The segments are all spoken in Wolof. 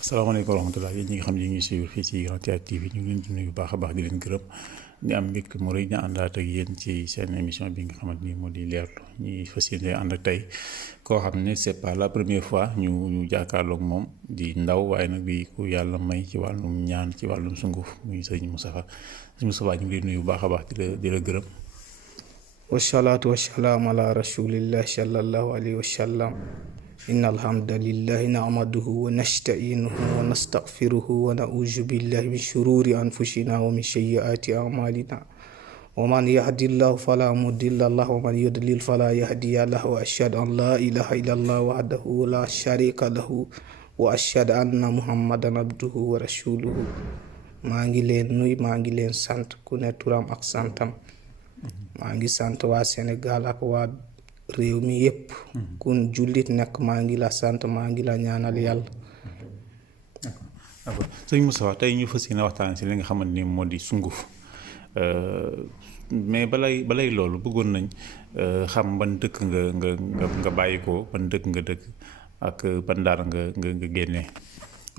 salaamaaleykum wa rahmatulah yéen ñi nga xam ne ñu ngi suivre fii ci Grand Théâtre TV ñu ngi leen di nuyu bu baax a baax di leen gërëm di am mbégte mu rëy di àndaat ak yéen ci seen émission bi nga xamante ni moo di leerlu ñuy fas yéene ànd ak tey koo xam ne c'est pas la première fois ñu jàkkaarloog moom di ndaw waaye nag di ku yàlla may ci wàllum ñaan ci wàllum sunguf muy sëñ Moustapha ñu ngi lay nuyu bu baax a baax di la gërëm. wasalaatu wasalaam ala rasulillah sallallahu alayhi wa sallam. إن الحمد لله نعمده ونستعينه ونستغفره ونعوذ بالله من شرور أنفسنا ومن سيئات أعمالنا ومن يهد الله فلا مضل له ومن يضلل فلا هادي له وأشهد أن لا إله إلا الله وحده لا شريك له وأشهد أن محمدا عبده ورسوله maa ngi leen nuy maa ngi leen sant ku ne turam ak santam maa ngi sant waa Sénégal ak waa réew mi yépp kun jullit nekk maa ngi la sant maa ngi la ñaanal yàlla. d'accord sëñ Moustapha tey ñu fas yéene waxtaan si li nga xamante ni moo di sunguf mais balay loolu bëggoon nañ xam ban dëkk nga bàyyi ko ban dëkk nga dëkk ak ban daara nga génnee.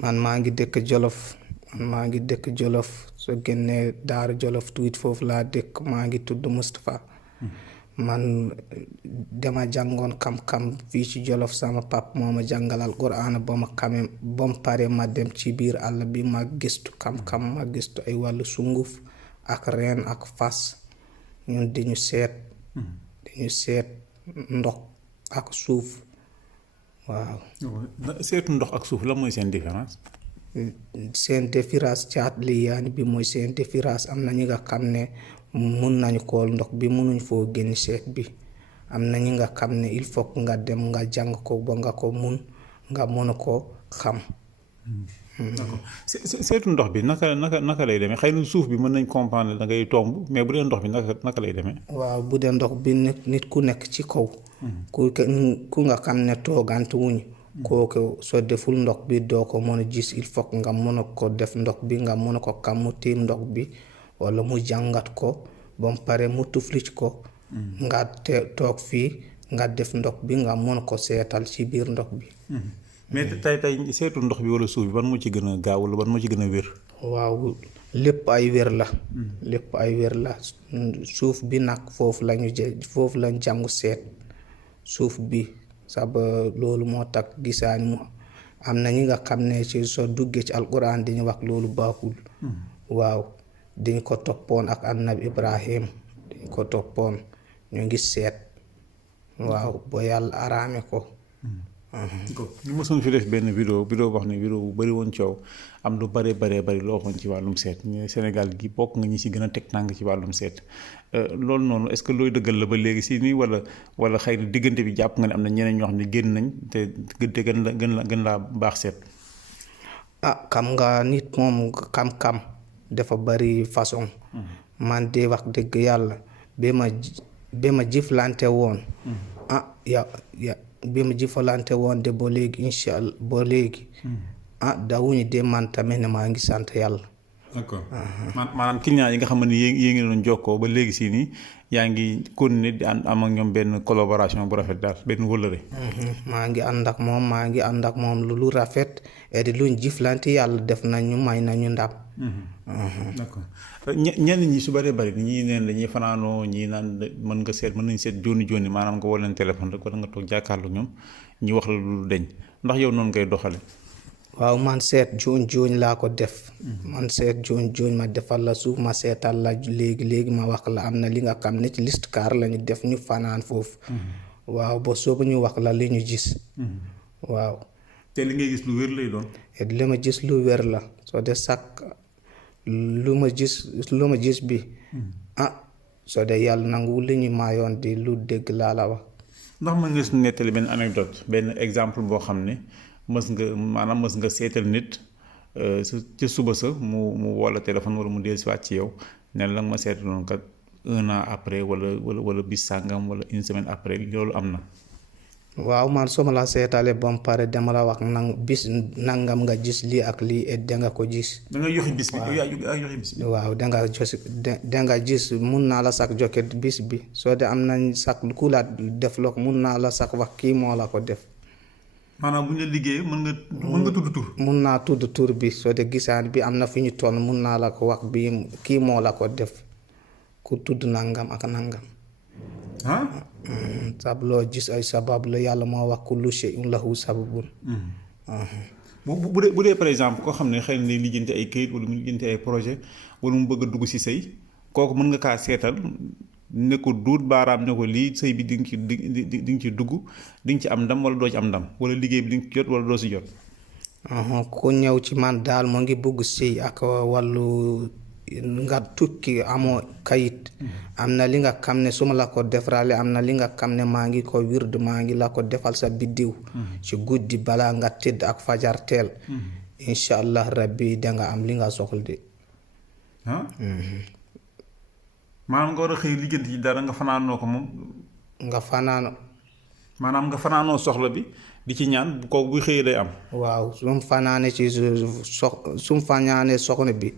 man maa ngi dëkk Jolof soo génnee daara Jolof tuuti foofu laa dëkk maa ngi tudd Moustapha. man dama jàngoon xam-xam fii ci Jolof sama pap moo ma jàngalal Qur'an ba mu pare ma dem ci biir àll bi ma gëstu xam-xam ma gëstu ay wàllu sunguf ak reen ak fas ñun dañu seet ndox ak suuf waaw. seetu ndox ak suuf la mooy seen différence. seen différence caat li yaani bi mooy seen différence am na ñi nga xam ne mun nañu kool ndox bi munuñ foo génn seet bi am na ñi nga xam ne il faut nga dem nga jàng ko ba nga ko mun nga mën ko xam. d'accord seetu ndox bi naka lay demee xëy na suuf bi mën nañ comprendre da ngay tomb mais bu dee ndox bi naka lay demee. waaw bu dee ndox bi nit ku nekk ci kaw. ku nga xam ne toogante wuñ kooku soo deful ndox bi doo ko mën a gis il faut nga mën ko def ndox bi nga mën ko kam mu tiim ndox bi wala mu jàngat ko ba mu pare mu tuflit ko nga toog fii nga def ndox bi nga mën ko seetal ci biir ndox bi. mais tey seetu ndox bi wala suuf bi ban moo ci gën a gaaw wala ban moo ci gën a wér. waaw lépp ay wér la suuf bi nag foofu lañ jàngu seet suuf bi sab loolu moo tax gisaani mu am na ñi nga xam ne ci soo duggee ci alquran dañu wax loolu baaxul. waaw dañ ko toppoon ak annabi Ibrahim dañ ko toppoon ñu ngi seet waaw ba yàlla araame ko. ñu mosoon fi def benn vidéo wax ne vidéo bu bëri woon coow am lu bari loo waxoon ci wàllum seet ñu Sénégal gi bokk nga ñi si gën a teg tàng ci wàllum seet loolu noonu est-ce que looy dëggal la ba léegi si nii wala xëy na diggante bi jàpp nga ne am na ñeneen ñoo xam ne génn nañ te gën laa baax seet. xam nga nit moom xam-xam dafa bari façon. man de wax dëgg yàlla ba ma jëflante woon. bi ma jëfalante woon de ba léegi incha allah ba léegi. dawuñu de man tamit ne maa ngi sant yàlla. d'accord maanaam client yi nga xam ne yéen ngi doon jokkoo ba léegi si nii yaa ngi continuer di am ak ñoom benn collaboration bu rafet daal benn wëllëre. maa ngi ànd ak moom lu rafet et luñ jëflante yàlla def nañu may nañu ndam. d'accord ñenn ñi su bëree bëri ñii neen dañuy fanaanoo ñii naan mën nañ seet jooni maanaam nga woo leen téléphone rek wala nga toog jàkkaarloo ñoom ñi wax la lu deñ ndax yow noonu ngay doxale. waaw man seet jooñ laa ko def. man seet jooñ ma defal la suuf ma seetal la léegi ma wax la am na li nga xam ne ci liste car lañu def ñu fanaan foofu. waaw ba soobu ñu wax la li ñu gis. waaw. te li ngay gis lu wér lay doon. li ma gis lu wér la soo de sàkk lu ma gis bi. soo de yàlla nangu li ñu maayoon di lu dégg laa la wax. ndax mën nga nettali benn anecdote benn exemple boo xam ne mës nga seetal nit ci suba sa mu woo la téléphone wala mu dellusiwaat ci yow ne la ma seetaloon kat 1 an après wala bis sàngam wala une semaine après loolu am na. waaw man suma la seetalee ba mu pare dama la wax bis nangam nga gis lii ak lii et danga ko gis. da nga joxe bis bi yaa joxe bis bi. waaw danga gis mun naa la sax joxe bis bi soo de am nañ sax ku la def loo mun naa la sax wax kii moo la ko def. maanaam bu ñu la liggéeyee mën nga tudd tur. mun naa tudd tur bi soo de gisaan bi am na fi ñu toll mun naa la ko wax bi kii moo la ko def ku tudd nangam ak nangam. sab loo gis ay sabab la yàlla moo wax kullu shay'in lahu sababun. bu dee par exemple koo xam ne xëy na day lijjanti ay këyit wala mu lijjanti ay projet wala mu bëgg a dugg ci sëy kooku mën nga kaa seetal ne ko duut baaraam ne ko lii sëy bi di nga ci dugg di nga ci am ndam wala doo ci am ndam wala liggéey bi di nga ci jot wala doo ci jot. ku ñëw ci man daal moo ngi bëgg sëy ak wàllu nga tukki amoo kayit am na li nga xam ne su ma la ko defaraale am na li nga xam ne maa ngi ko wird maa ngi la ko defal sa biddiw ci guddi balaa nga tëdd ak fajar teel incha allah rabbi danga am li nga soxla de. maanaam nga war a xëy lijjanti ci dara nga fanaanoo ko moom. maanaam nga fanaanoo soxla bi di ci ñaan kooku buy xëyee day am. waaw su ma fanaanee ci su ma fanaanee soxla bi.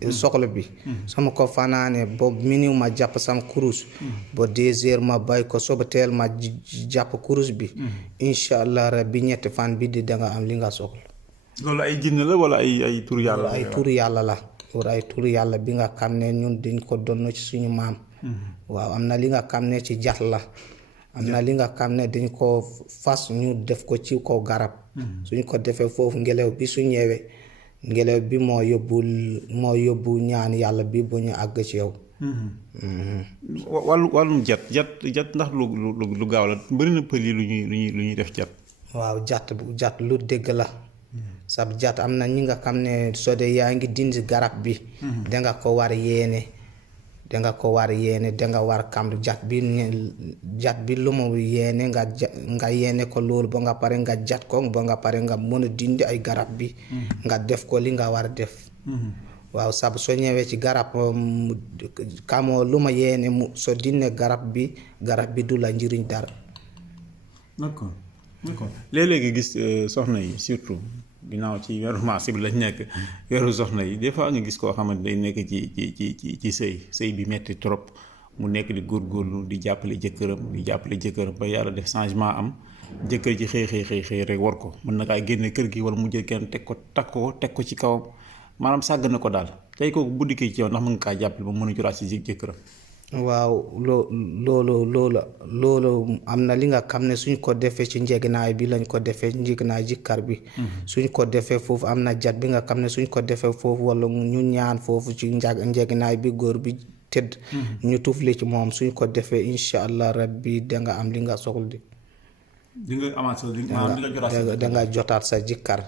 su ma ko fanaanee boobu minuit ma jàpp sam kurus. ba 2 heures ma bay ko soba teel ma jàpp kurus bi. incha allah rabbi ñetti fan bi di danga am li nga soxla. loolu ay jinne la wala ay tur yàlla la. ay tur yàlla la. pour ay tur yàlla bi nga xam ne ñun dañ ko donn ci suñu maam. waaw am na li nga xam ne ci jat la. am na li nga xam ne dañ ko fas ñu def ko ci kaw garab. suñ ko defee foofu ngelaw bi su ñëwee ngelaw bi moo yóbbu ñaan yàlla bi bu ñu àgg ci yow. wàllum jat ndax lu gaaw la bëri na pël yi lu ñuy def jat. waaw jat lu dégg la. sab jat am na ñi nga xam ne soo dee yaa ngi dindi garab bi. danga ko war yéene. danga war kam jat bi lu mu yéene nga yéene ko loolu ba nga pare nga jat ko ba nga pare nga mën a dindi ay garab bi. nga def ko li nga war a def. waaw sab soo ñëwee ci garab kamoo lu ma yéene mu soo dindi garab bi du la njëriñ dara. d'accord léeg-léegi gis soxna yi surtout ginnaaw ci weeru mars bi lañ nekk weeru soxna yi des fois nga gis koo xamante day nekk ci sëy bi metti trop mu nekk di góorgóorlu di jàppale jëkkëram ba yàlla def changement am jëkkër ji xëy rek war ko mën na kaa génne kër gi wala mu jël kenn teg ko ci kawam maanaam sàgg na ko daal tey kooku bu dikkee ci yow ndax mën nga kaa jàppale ba mën a jotaat ci jëkkëram. waaw loolu am na li nga xam ne suñ ko defee ci njegnaay bi lañ ko defee njegnaay jikkar bi. suñ ko defee foofu am na jat bi nga xam ne suñ ko defee foofu wala ñu ñaan foofu ci njegnaay bi góor bi tëdd. ñu tufli ci moom suñ ko defee incha allah rabbi danga am li nga soxla di. di nga amaat danga jotaat sa jikkar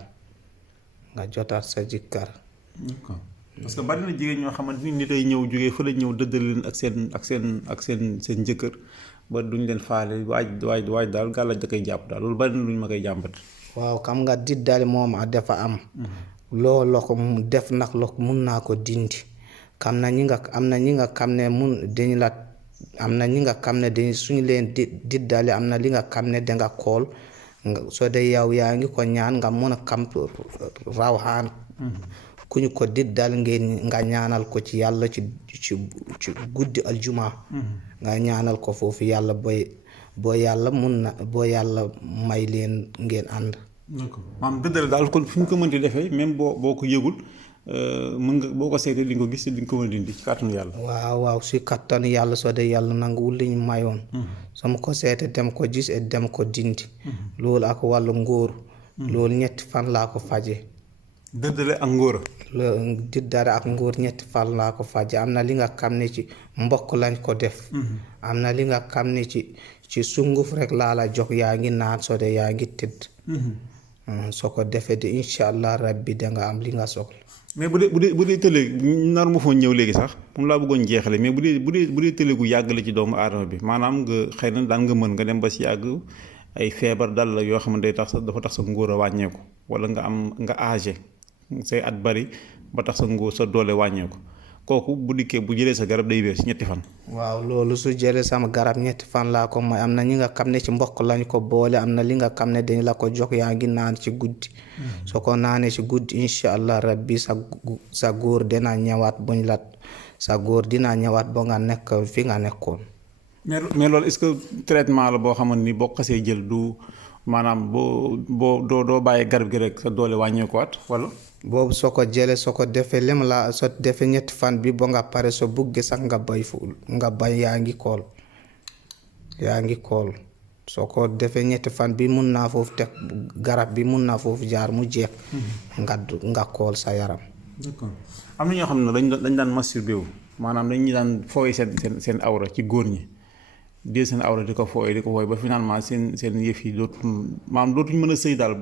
parce que bari na jigéen ñoo xamante ni nit ay ñëw jógee fa la ñëw dëddal leen ak seen jëkkër ba duñ leen faale waaj daal gàllaaj da koy jàpp daal loolu bari na luñ ma koy jàmbat. waaw xam nga diddali moom a dafa am. loolu ko def nag la mun naa ko dindi. am na ñi nga xam ne am na ñi nga xam ne dañ suñu leen diddali am na li nga xam ne danga kool soo dee yow yaa ngi ko ñaan nga mën a xam rawxaan ku ñu ko diddal nga ñaanal ko ci yàlla ci guddi aljuma. nga ñaanal ko foofu yàlla boo yàlla may leen ngeen ànd. d'accord maanaam dëddale daal kon fu ñu ko mënti defee même boo ko yëgul mën nga boo ko seetee di nga ko gis di nga ko mën a dindi ci kàttanu yàlla. waaw si kàttanu yàlla soo dee yàlla nanguwul li ñu mayoon. sama ko seetee dem ko gis et dem ko dindi. loolu ak wàllu ngóor. loolu 3 fan laa ko faje. dëddale ak ngóora. diddare ak ngóor 3 fan laa ko faje am na li nga xam ne ci mbokk lañ ko def. am na li nga xam ne ci sunguf rek laa la jox yaa ngi naan soo dee yaa ngi tëdd. soo ko defee de incha allah rabbi danga am li nga soxla. mais bu dee tële nar ma foo ñëw léegi sax moom laa bëggoon jeexale mais bu dee tële gu yàgg la ci doomu aadama bi maanaam nga xëy na daan nga mën nga dem ba si yàgg ay feebar dal la yoo xam ne dafa tax sa ngóor a wàññeeku wala nga âgé say at bari ba tax sa doole wàññeeku kooku bu dikkee bu jëlee sa garab day wér ci ñetti fan. waaw loolu su jëlee sama garab ñetti fan laa ko mooy am na ñi nga xam ne ci mboq lañ ko boole am na li nga xam ne dañ la ko jox yaa ngi naan ci guddi soo ko naanee ci guddi incha allah rabbi sa góor dina ñëwaat buñ la sa góor dina ñëwaat ba nga nekk fi nga nekkoon. mais loolu est-ce que traitement la boo xamante ni boo xasee jël du maanaam boo doo bàyyi garab gi rek sa doole wàññeekuwaat wala. boobu soo ko jëlee soo ko defee lem la soo defee ñetti fan bi ba nga pare soo buggee sax nga bay yaa ngi kool soo ko defee ñetti fan bi mun naa foofu teg garab bi mun naa foofu jaar mu jeex nga kool sa yaram. d'accord am na ñoo xam ne dañ daan masturbé wu maanaam dañuy daan fooy seen awra ci góor ñi dee seen awra di ko fooy ba finalement seen yëf yi dootuñ mën a sëy daal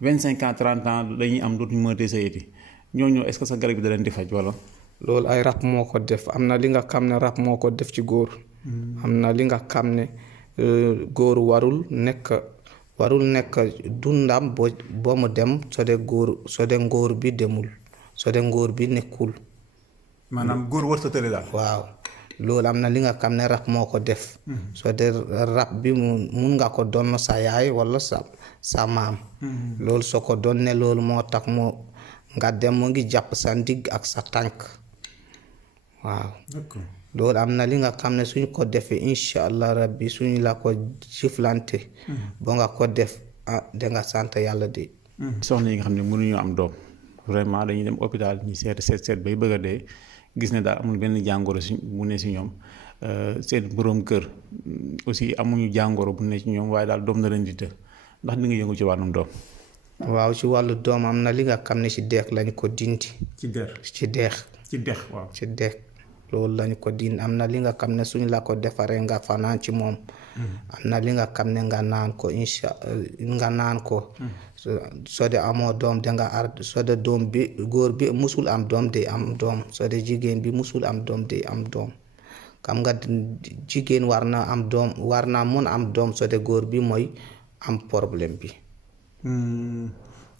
25 ans 30 ans dañuy am dootuñ mën a tee sëyati ñooñu est-ce que sa garab bi da leen di faj wala. loolu ay rab moo ko def am na li nga xam ne rab moo ko def ci góor. am na li nga xam ne góor warul nekk dundam boo mu dem soo dee ngóor bi demul soo dee ngóor bi nekkul. maanaam góor war sa tële daal. waaw loolu am na li nga xam ne rab moo ko def. soo dee rab bi mun nga ko doon sa yaay wala sa maam. loolu soo ko doon ne loolu moo tax nga dem mu ngi jàpp sa ndigg ak sa tànk waaw. loolu am na li nga xam ne suñ ko defee incha allah rabbi suñ la ko jëflante. ba nga ko def danga sant yàlla de. soxna yi nga xam ne mënuñoo am doom vraiment dañuy dem hôpital ñu seet bay bëgg a dee gis ne daal amul benn jàngoro bu ne si ñoom seen boroom kër aussi amuñu jàngoro bu ne ci ñoom waaye daal doom na leen di të ndax di nga yëngu ci wàllum doom. waaw ci wàllu doom am na li nga xam ne ci deex lañ ko dindi. ci deex waaw ci deex loolu lañ ko dindi am na li nga xam ne suñ la ko defaree nga fanaan ci moom. am na li nga xam ne nga naan ko soo dee amoo doom danga soo dee doom bi góor bi musul am doom day am doom soo dee jigéen bi musul am doom day am doom xam nga jigéen war na mun am doom soo dee góor bi mooy am problème bi.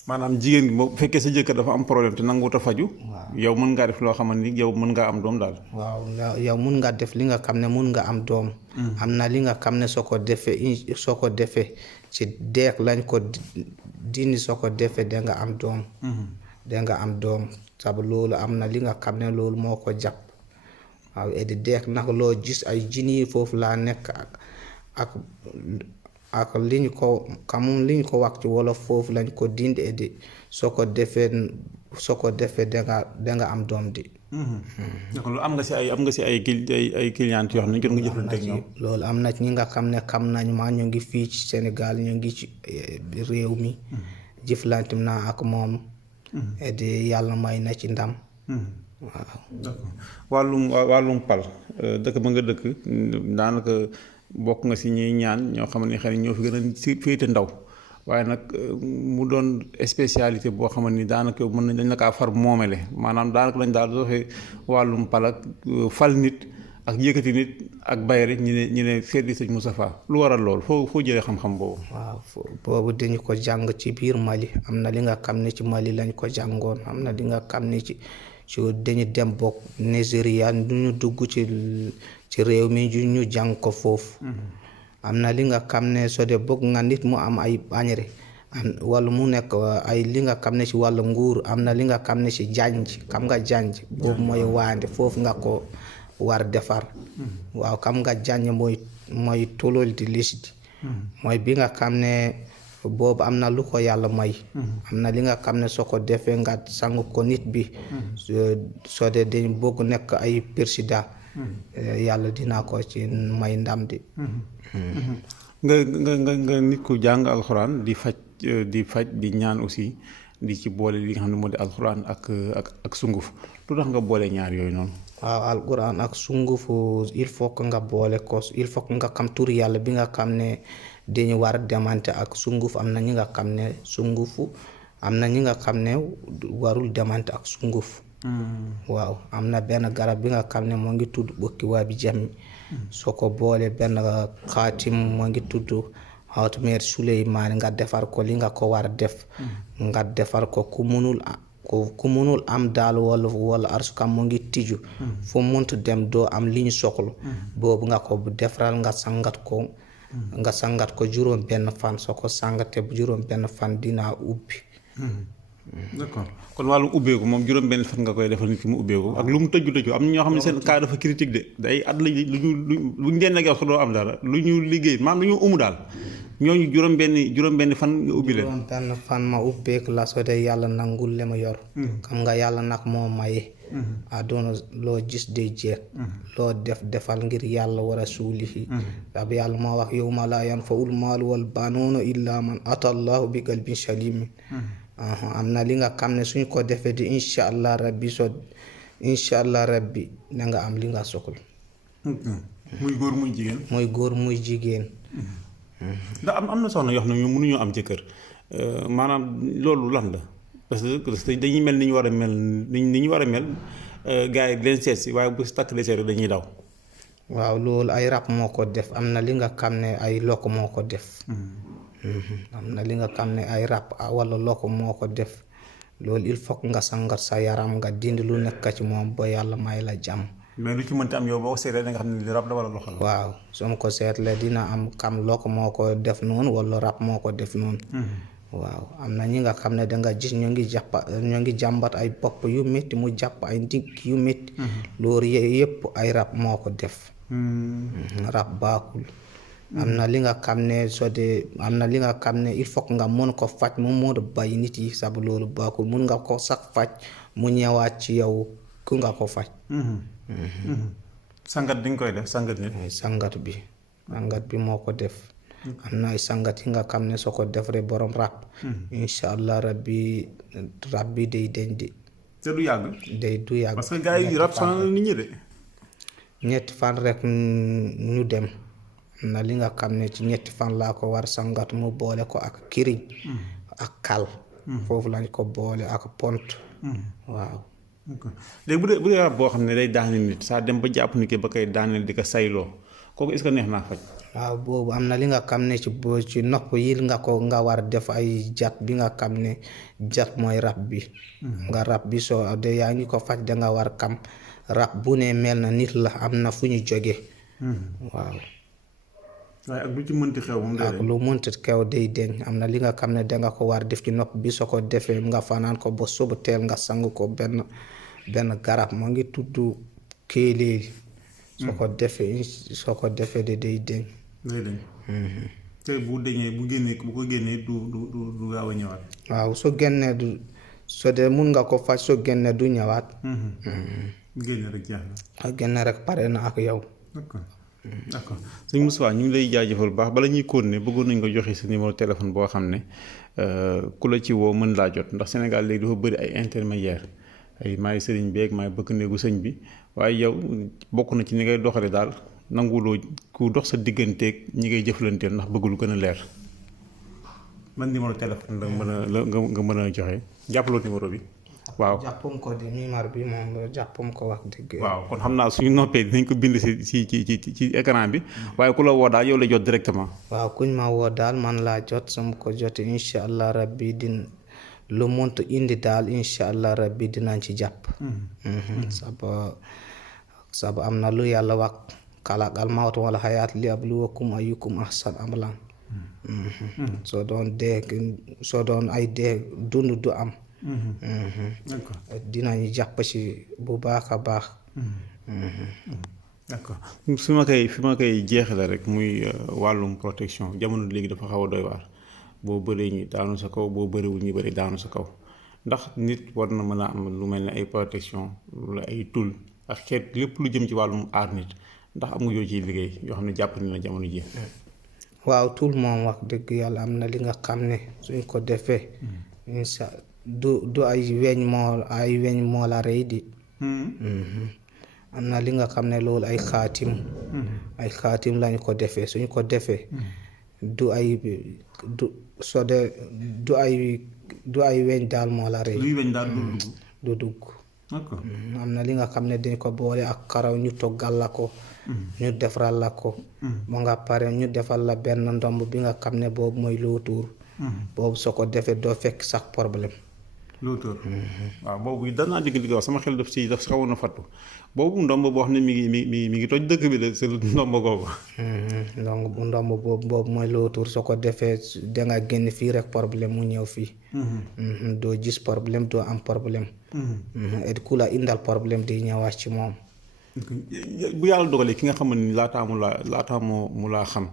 maanaam jigéen gi bu fekkee sa jëkkër dafa am problème te nanguwut a faju. yow mën ngaa def loo xamante ni yow mën ngaa am doom daal. waaw yow mun nga def li nga xam ne mun nga am doom. am na li nga xam ne soo ko defee ci deex lañ ko dindi soo ko defee danga am doom. danga am doom sabu loolu am na li nga xam ne loolu moo ko jàpp waaw et deex nag loo gis ay jini foofu laa nekk ak liñ ko wax ci wolof foofu lañ ko dindi et soo ko defee danga am doom di. loolu am nga si ay clients yoo xam ne jot nga jëflante ak ñoom. loolu am na ñi nga xam ne xam nañ ma ñu ngi fii ci Sénégal ñu ngi ci réew mi. jëflante naa ak moom. et yàlla may na ci ndam. waaw. d'accord wàllum pal dëkk ba nga dëkk daanaka bokk nga si ñuy ñaan ñoo xam ne xëy na ñoo fi gën a si féete ndaw waaye nag mu doon spécialité boo xam ni daanaka mën nañ dañ la kaa far moomele maanaam daanaka lañ daal doxee wàllum pal ak fal nit ak yëkkati nit ak bayre ñu ne seeti sëñ Moustapha lu waral lool foo jëlee xam-xam boobu. waaw boobu dañu ko jàng ci biir Mali am na li nga xam ne ci Mali lañ ko jàngoon am na li nga xam ne ci dañu dem bokk Nigeria ñu dugg ci réew mi ñu jàng ko foofu. am na li nga xam ne soo dee bëgg nga nit mu am ay bañere wala mu nekk ay li nga xam ne ci wàllu nguur am na li nga xam ne ci janj xam nga janj boobu mooy waande foofu nga ko war defar. waaw xam nga janj mooy tolol di lisdi mooy bi nga xam ne boobu am na lu ko yàlla may. am na li nga xam ne soo ko defee nga sang ko nit bi soo dee dañ bëgg nekk ay président yàlla dinaa ko ci may ndam di. nga nit ku jàng alxuraan di faj di ñaan aussi di ci boole li nga xam ne moo di alxuraan ak sunguf lu tax nga boole ñaar yooyu noonu. waaw alxuraan ak sunguf il faut que nga boole ko il faut que nga xam tur yàlla bi nga xam ne dañu war a demante ak sunguf am na ñi nga xam ne sungufu am na ñi nga xam ne warul demante ak sunguf. waaw am na benn garab bi nga xam ne moo ngi tudd bokki waa bi jami soo ko boole benn xaatim moo ngi tudd xawtumeer Suleymaan nga defar ko li nga ko war a def nga defar ko ku ku munul am daal wala arsuka mu ngi tiju fu muntu dem doo am li ñu soxla boobu nga ko defaral nga sangat ko juróom benn fan soo ko sangate juróom benn fan dina ubbi. d'accord kon wàllu ubbeeku moom juróom benn fan nga koy defal nit ki mu ubbeeku ak lu mu tëju am na ñoo xam ne seen cas dafa critique de day at la lu ñu ak yow sax doo am dara lu ñu liggéey maanaam lu ñu umu daal ñooñu juróom benn fan nga ubbi leen. juróom benn fan ma ubbeeku la soo dee yàlla nangul le ma yor. xam nga yàlla nag moo maye. àdduna loo gis day jeex. loo defal ngir yàlla wa rasuulihi. sabu yàlla moo wax yawma laa yanfa'ul maalu wal banuuna illaa man ataa Allahu bi qalbin saliim. am na li nga xam ne suñ ko defee di incha allah rabbi na nga am li nga soxla. muy góor muy jigéen. ndax am na soxna yoo xam ne ñoom mënuñoo am jëkkër maanaam loolu lan la parce que dañuy mel ni ñu war a mel ni ñu war a mel gars yi di leen seet si waaye bu si takk desee rek dañuy daw. waaw loolu ay rab moo ko def am na li nga xam ne ay lokk moo ko def. am na li nga xam ne ay rab wala lokk moo ko def loolu il faut nga sangat sa yaram nga dindi lu nekk ci moom ba yàlla may la jàmm. mais lu ci mënti am yow boo ko seetlee da nga xam ne li rab la wala loxo la. waaw soo ko seetlee dina am kam lokk moo ko def noonu wala rab moo ko def noonu. waaw am na ñi nga xam ne danga gis ñoo ngi jàmbat ay bopp yu métti mu jàpp ay ndigg yu métti. loolu yëpp ay rab moo ko def. rab baaxul. am na li nga xam ne il faut nga mën ko faj mu mën a bàyyi nit yi sabu loolu baaxul mun nga ko sax faj mu ñëwaat ci yow ku nga ko faj. sangat bi nga koy def sangat bi moo ko def. am na ay sangat yi nga xam ne soo ko defaree borom rab. incha allah rab bi day deñ de. te du yàgg. du yàgg parce que gars yi rab sonal nit ñi de. ñetti fan rek ñu dem. am na li nga xam ne ci ñetti fan laa ko war sangat mu boole ko ak kiriñ ak kal foofu lañ ko boole ak pont. waaw. léegi bu dee rab boo xam ne day daaneel nit saa dem ba jàpp ni ki ba koy daaneel di ko sayloo kooku est-ce que neex naa faj. waaw boobu am na li nga xam ne ci nopp yi nga war def ay jat bi nga xam ne jat mooy rab bi. nga rab bi soo de yaa ngi ko faj danga war kam rab bu ne mel na nit la am na fu ñu jóge. waaw. waaye ak lu ci mënti xew moom ak lu mënti xew day deñ am na li nga xam ne danga ko war def ci nopp bi soo ko defee nga fanaan ko ba suba teel nga sang ko benn garab moo ngi tudd kéeléeri soo ko defee de day deñ. te bu ko génnee du gaaw a ñëwaat. waaw soo génnee soo dee mun nga ko faj soo génnee du ñëwaat. génne rek jeex na. ak génne rek pare na ak yow. d'accord sëñ Moustapha ñu ngi lay jaajëfal bu baax bala ñuy continuer bëggoon nañ ko joxe sa numéro téléphone boo xam ne ku la ci woo mën laa jot ndax Sénégal léegi dafa bëri ay intermédiaire ay maay sëriñ beeg maay bëkk néegu sëñ bi waaye yow bokk na ci ni ngay doxale daal nanguloo ku dox sa digganteeg ñi ngay jëflanteel ndax bëgg lu gën a leer man numéro téléphone nga mën a joxe jàppaloo numéro bi. waaw jàppam ko di numéro bi moom jàppam ko wax dëgg. waaw kon xam naa suñu noppee dinañ ko bind ci écran bi waaye ku la woo daal yow la jot directement. waaw kuñ ma woo daal man laa jot sama ko jotee incha allah rabbi lu muntu indi daal incha allah rabbi dinañ ci jàpp. sabu am na lu yàlla wax xalaqal mawta wal hayaata liyabluwakum ayyukum ahsanu amalan. soo doon ay dee dund du am. d'accord dinañu jàpp ci bu baax a baax. d'accord fi ma koy jeexale rek muy wàllum protection jamono léegi dafa xaw a doy waar boo bëree ñi daanu sa kaw boo bëriwul ñi bëri daanu sa kaw ndax nit war na mën a am lu mel ne ay protection wala ay tul ak xeet lépp lu jëm ci wàllum aar nit ndax am nga yoo ciy liggéey yoo xam ne jàpp ni na jamono ji. waaw tul moom wax dëgg yàlla am na li nga xam ne suñ ko defee. du ay weñ moo la rey di. am na li nga xam ne loolu ay xaatim lañu ko defee suñ ko defee. du ay weñ daal moo la rey. luy weñ daal du dugg. am na li nga xam ne dañ ko boole ak karaw ñu toggal la ko. ñu defaral la ko. mu nga pare ñu defal la benn ndomb bi nga xam ne boobu mooy loo tuur. boobu soo ko defee doo fekk sax problème. lootóor waaw boobu danaa dégg di ko wax sama xel daf si xawoon na fattu boobu ndomb boo xam ne mi ngi toj dëkk bi de c'est ndomb googu. donc bu ndomb boobu mooy lootóor soo ko defee danga génn fii rek problème mu ñëw fii. doo gis problème doo am problème. et ku la indal problème di ñëwaat ci moom. bu yàlla dogalee ki nga xam ne laataa mu laa xam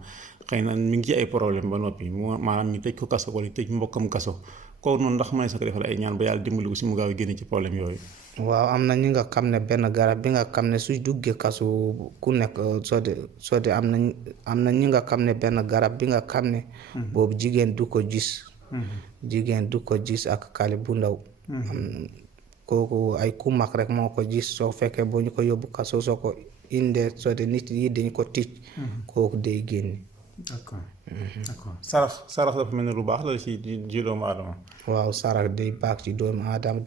xëy na mi ngi ci ay problème ba noppi maanaam ñu tëj ko kaso wala tëj mbokkam kaso kooku noonu ndax may sa ko defal ay ñaan ba yàlla dimbali ko si mu gaaw a génne ci problème yooyu. waaw am na ñi nga xam ne benn garab bi nga xam ne su duggee kaso ku nekk soo de am na ñi nga xam ne benn garab bi nga xam ne. boobu jigéen du ko gis. jigéen du ko gis ak xale bu ndaw. kooku ay ku mag rek moo ko gis soo fekkee boo ñu ko yóbbu kaso soo ko indee soo de nit yi dañ ko tic kooku day génn. d'accord sarax dafa mel ne lu baax la ci doomu aadama. waaw sarax day baax ci doomu aadama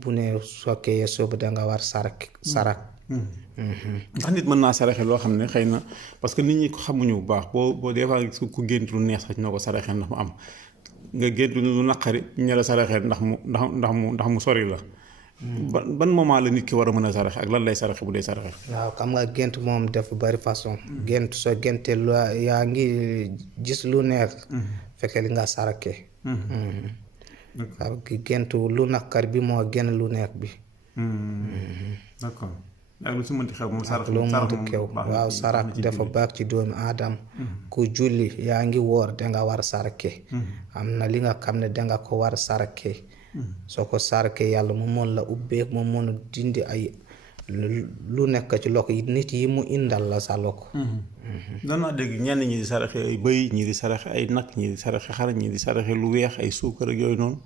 bu ne sokkee soobu danga war sarax. ndax nit mën naa saraxe loo xam ne xëy na parce que nit ñi ko xamuñu bu baax boo des fois ku gént lu neex sax ñoo ko saraxee ndax mu am nga gént lu naqari ñu la saraxee ndax mu sori la. ban moment la nit ki war a mën a saraxe ak lan lay saraxe bu dee saraxe. waaw xam nga gént moom dafa bari façon. gént soo géntee lu yaa ngi gis lu neex. fekkee li nga saraxe. waaw gént lu naqari bi moo génn lu neex bi. d'accord ak lu si mënti xew moom sarax waaw sarax dafa baax ci doomu aadama. ku julli yaa ngi woor danga war saraxe. am na li nga xam ne danga ko war saraxe. soo ko sarkee yàlla mu mën la ubbeek mu mën a dindi ay lu nekk ci loxo yi nit yi mu indal la sa loxo. danaa dégg ñenn ñi di saraxe ay bëy ñi di saraxe ay nag ñi di saraxe xar ñi di saraxe lu weex ay suukar ak yooyu noonu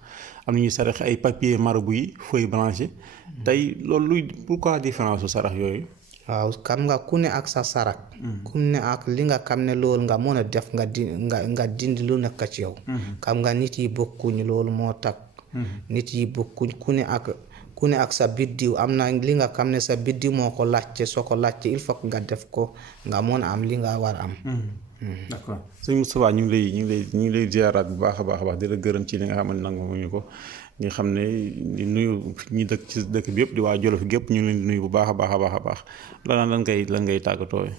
am na ñuy saraxe ay papier marabu yi feuille blanche tey loolu luy pourquoi différence su sarax yooyu. waaw xam nga ku ne ak sa sarax. ku ne ak li nga xam ne loolu nga mën a def nga dindi lu nekk ci yow. xam nga nit yi bokkuñu loolu moo tax. nit yi bokkuñ ku ne ak sa biddiw am na li nga xam ne sa biddiw moo ko laajte soo ko laajte il faut nga def ko nga mën a am li nga war am. d'accord sëñ Moustapha ñu ngi lay ziaraat bu baax a baax di la gërëm ci li nga xam ne nangu ñu ko nga xam ne di nuyu ñi dëkk ci dëkk bi yëpp di waa Jolof gépp ñu ngi leen di nuyu bu baax a baax lan ngay tàggatoo.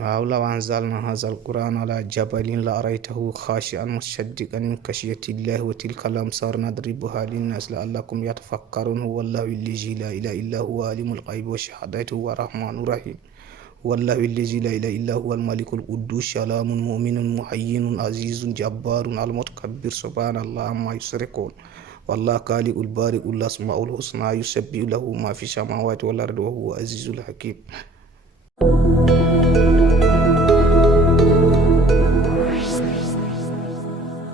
waaw law anzalna hadha alquran ala jabalin la araytahu khashi'an musaddiqan min khashyati llahi wa tilka al-amsar nadribuha linnas la'allakum yatafakkarun wallahu allazi la ilaha illa huwa alimul ghaibi wa shahadati huwa rahmanur rahim wallahu allazi la ilaha illa huwa al-malikul quddus salamun mu'minun muhayyinun azizun jabbarun al-mutakabbir subhanallahi amma yushrikun wallahu khaliqul bari'ul asmaul husna yusabbihu lahu ma fi samawati wal ardi wa huwa azizul hakim.